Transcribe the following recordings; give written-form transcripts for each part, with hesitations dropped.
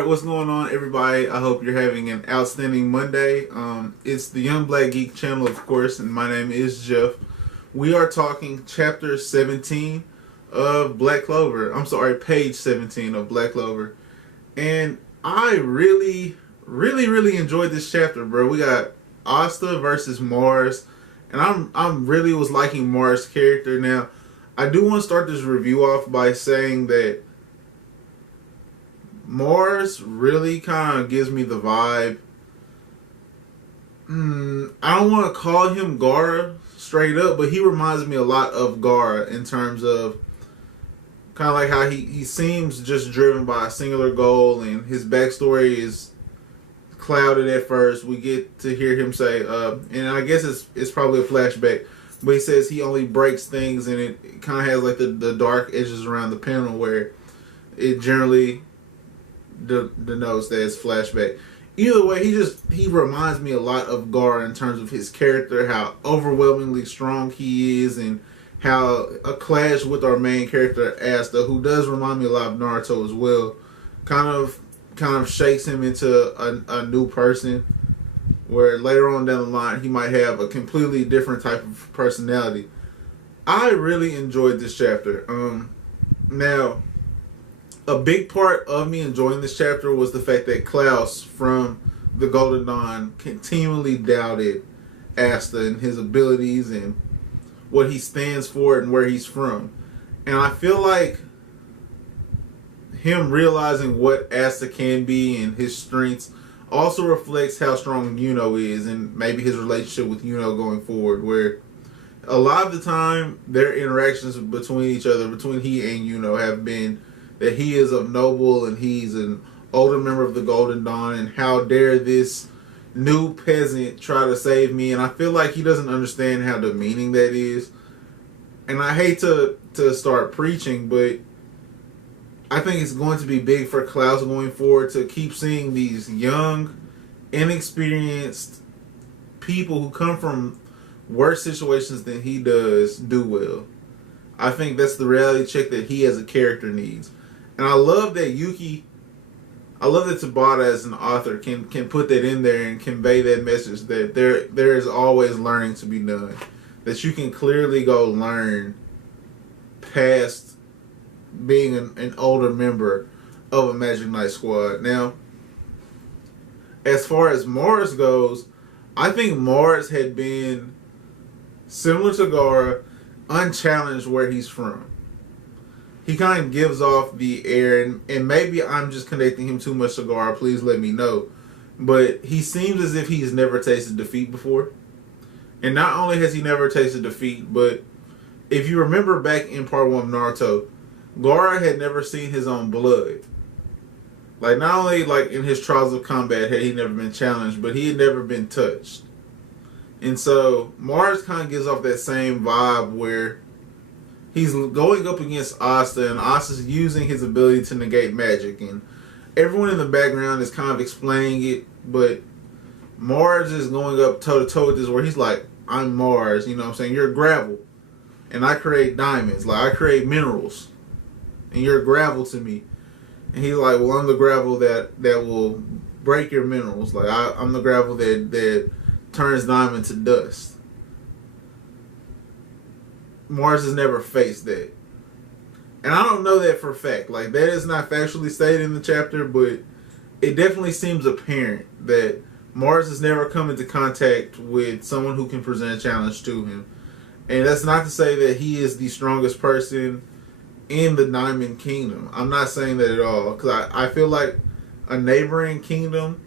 Alright, what's going on, everybody? I hope you're having an outstanding Monday. It's the Young Black Geek channel, of course, and my name is Jeff. We are talking chapter 17 of Black Clover. I'm sorry, page 17 of Black Clover. And I really enjoyed this chapter, bro. We got Asta versus Mars, and I'm really was liking Mars' character. Now, I do want to start this review off by saying that Mars really kind of gives me the vibe. I don't want to call him Gara straight up, but he reminds me a lot of Gara in terms of kind of like how he seems just driven by a singular goal, and his backstory is clouded at first. We get to hear him say, and I guess it's probably a flashback, but he says he only breaks things, and it kind of has like the dark edges around the panel where it generally denotes that it's flashback. Either way, he reminds me a lot of Gara in terms of his character, how overwhelmingly strong he is, and how a clash with our main character Asta, who does remind me a lot of Naruto as well, kind of shakes him into a new person, where later on down the line he might have a completely different type of personality. I really enjoyed this chapter. Now, a big part of me enjoying this chapter was the fact that Klaus from the Golden Dawn continually doubted Asta and his abilities and what he stands for and where he's from. And I feel like him realizing what Asta can be and his strengths also reflects how strong Yuno is, and maybe his relationship with Yuno going forward, where a lot of the time their interactions between each other, between he and Yuno, have been that he is of noble and he's an older member of the Golden Dawn, and how dare this new peasant try to save me. And I feel like he doesn't understand how demeaning that is. And I hate to start preaching, but I think it's going to be big for Klaus going forward to keep seeing these young, inexperienced people who come from worse situations than he does do well. I think that's the reality check that he as a character needs. And I love that Tabata as an author can put that in there and convey that message that there is always learning to be done. That you can clearly go learn past being an older member of a Magic Knight squad. Now, as far as Mars goes, I think Mars had been similar to Gara, unchallenged where he's from. He kind of gives off the air, and maybe I'm just connecting him too much to Gara, please let me know. But he seems as if he's never tasted defeat before. And not only has he never tasted defeat, but if you remember back in part 1 of Naruto, Gara had never seen his own blood. Like, not only like in his trials of combat had he never been challenged, but he had never been touched. And so Mars kind of gives off that same vibe where he's going up against Asta, and Asta's using his ability to negate magic, and everyone in the background is kind of explaining it, but Mars is going up toe-to-toe with this, where he's like, I'm Mars, you know what I'm saying? You're gravel, and I create diamonds. Like, I create minerals, and you're gravel to me. And he's like, well, I'm the gravel that will break your minerals. Like, I'm the gravel that turns diamond to dust. Mars has never faced that. And I don't know that for a fact. Like, that is not factually stated in the chapter, but it definitely seems apparent that Mars has never come into contact with someone who can present a challenge to him. And that's not to say that he is the strongest person in the Diamond Kingdom. I'm not saying that at all. Because I feel like a neighboring kingdom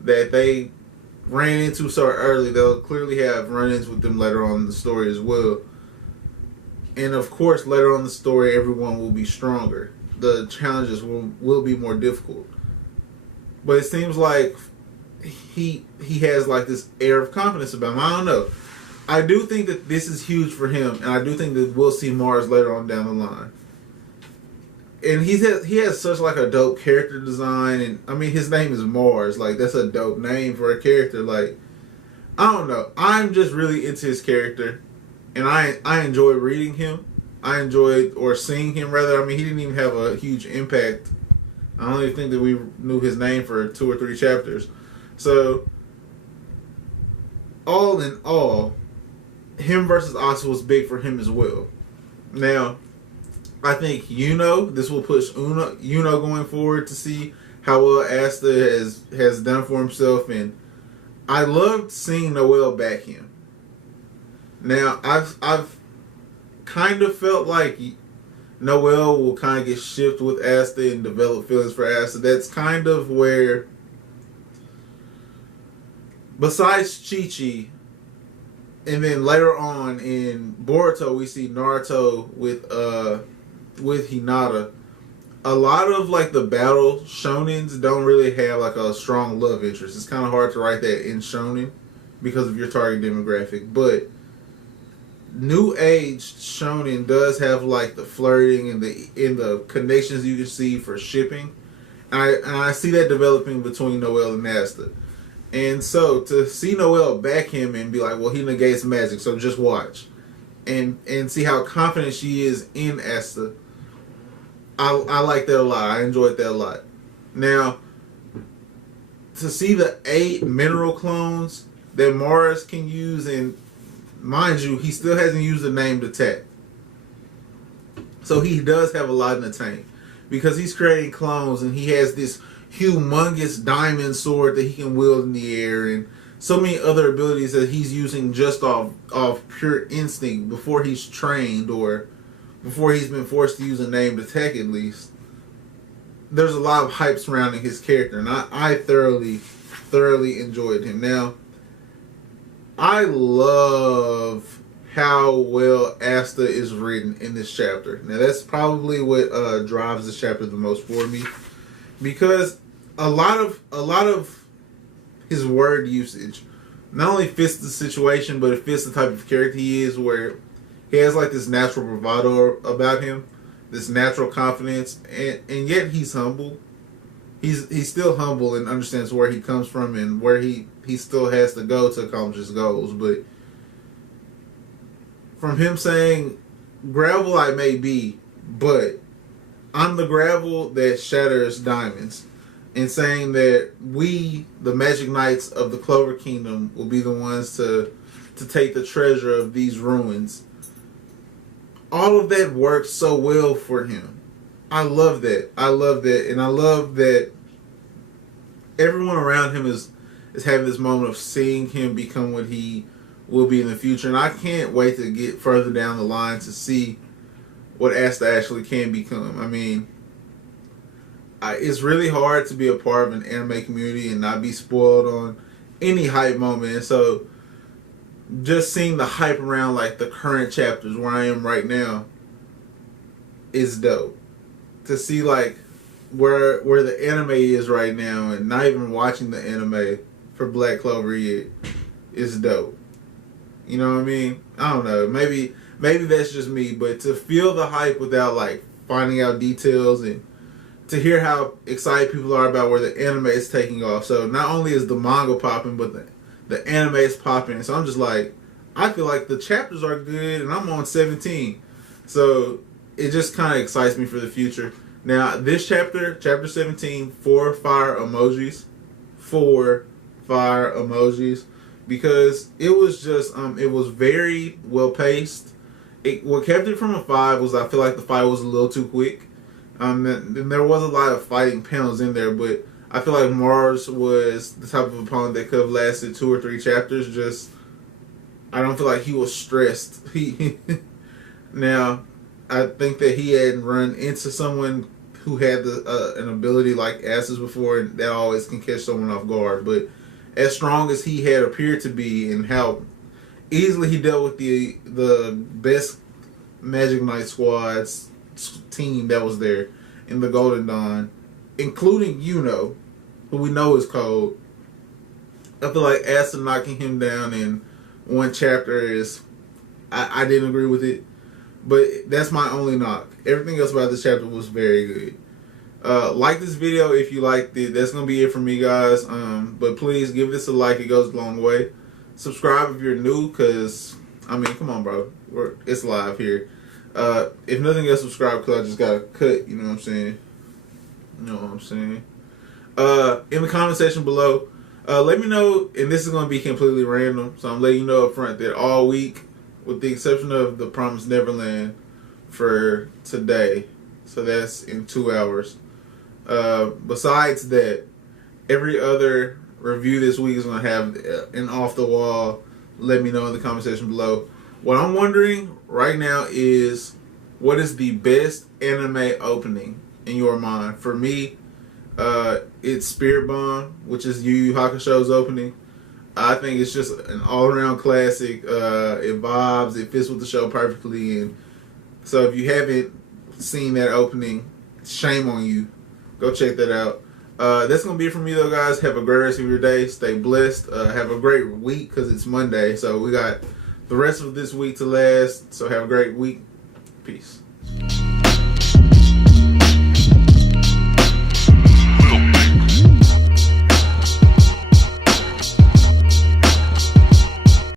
that they ran into so early, they'll clearly have run-ins with them later on in the story as well. And of course, later on in the story, everyone will be stronger. The challenges will be more difficult. But it seems like he has like this air of confidence about him. I don't know. I do think that this is huge for him, and I do think that we'll see Mars later on down the line. And he has such like a dope character design, and I mean his name is Mars. Like, that's a dope name for a character. Like, I don't know. I'm just really into his character. And I enjoy reading him. I enjoyed, or seeing him rather. I mean, he didn't even have a huge impact I don't even think that we knew his name for 2 or 3 chapters. So, all in all, him versus Asta was big for him as well. Now, I think this will push Yuno going forward to see how well Asta has done for himself, and I loved seeing Noelle back him. Now, I've kind of felt like Noelle will kind of get shifted with Asta and develop feelings for Asta. That's kind of where, besides Chi-Chi, and then later on in Boruto, we see Naruto with Hinata. A lot of like the battle shonens don't really have like a strong love interest. It's kind of hard to write that in shonen because of your target demographic. But new age shonen does have like the flirting and the connections you can see for shipping. And I see that developing between Noelle and Asta. And so to see Noelle back him and be like, well, he negates magic, so just watch. And see how confident she is in Asta. I like that a lot. I enjoyed that a lot. Now, to see the 8 mineral clones that Mars can use, and mind you, he still hasn't used the named attack. So he does have a lot in the tank. Because he's creating clones and he has this humongous diamond sword that he can wield in the air, and so many other abilities that he's using just off pure instinct before he's trained or before he's been forced to use a named attack at least. There's a lot of hype surrounding his character, and I thoroughly enjoyed him. Now, I love how well Asta is written in this chapter. Now, that's probably what drives this chapter the most for me, because a lot of his word usage not only fits the situation, but it fits the type of character he is, where he has like this natural bravado about him, this natural confidence, and yet he's humble. He's still humble and understands where he comes from and where he still has to go to accomplish his goals. But from him saying, gravel I may be, but I'm the gravel that shatters diamonds, and saying that we, the Magic Knights of the Clover Kingdom, will be the ones to take the treasure of these ruins. All of that works so well for him. I love that. I love that. And I love that everyone around him is having this moment of seeing him become what he will be in the future. And I can't wait to get further down the line to see what Asta actually can become. I mean, it's really hard to be a part of an anime community and not be spoiled on any hype moment. And so just seeing the hype around like the current chapters where I am right now is dope. To see like where the anime is right now and not even watching the anime for Black Clover yet is dope. You know what I mean? I don't know. Maybe that's just me, but to feel the hype without like finding out details, and to hear how excited people are about where the anime is taking off. So not only is the manga popping, but the anime is popping. So I'm just like, I feel like the chapters are good and I'm on 17. So it just kind of excites me for the future. Now, this chapter 17, 4 fire emojis. 4 fire emojis. Because it was just, it was very well paced. What kept it from a 5 was I feel like the fight was a little too quick. And there was a lot of fighting panels in there, but I feel like Mars was the type of opponent that could have lasted 2 or 3 chapters. Just, I don't feel like he was stressed. Now, I think that he hadn't run into someone who had an ability like Asta's before, and that always can catch someone off guard. But as strong as he had appeared to be, and how easily he dealt with the best Magic Knight squad's team that was there in the Golden Dawn, including Yuno, who we know is cold. I feel like Asta knocking him down in one chapter is, I didn't agree with it, but that's my only knock. Everything else about this chapter was very good. Like this video if you liked it. That's going to be it from me, guys. But please give this a like. It goes a long way. Subscribe if you're new, because, I mean, come on, bro. It's live here. If nothing else, subscribe, because I just got to cut, you know what I'm saying? You know what I'm saying? In the comment section below, let me know, and this is going to be completely random, so I'm letting you know up front that all week, with the exception of the Promised Neverland for today, so that's in 2 hours. Besides that, every other review this week is going to have an off the wall. Let me know in the comment section below. What I'm wondering right now is, what is the best anime opening in your mind? For me, it's Spirit Bomb, which is Yu Yu Hakusho's opening. I think it's just an all-around classic. It vibes, it fits with the show perfectly, and so if you haven't seen that opening, shame on you. Go check that out. That's going to be it for me, though, guys. Have a great rest of your day. Stay blessed. Have a great week, because it's Monday. So we got the rest of this week to last. So have a great week. Peace.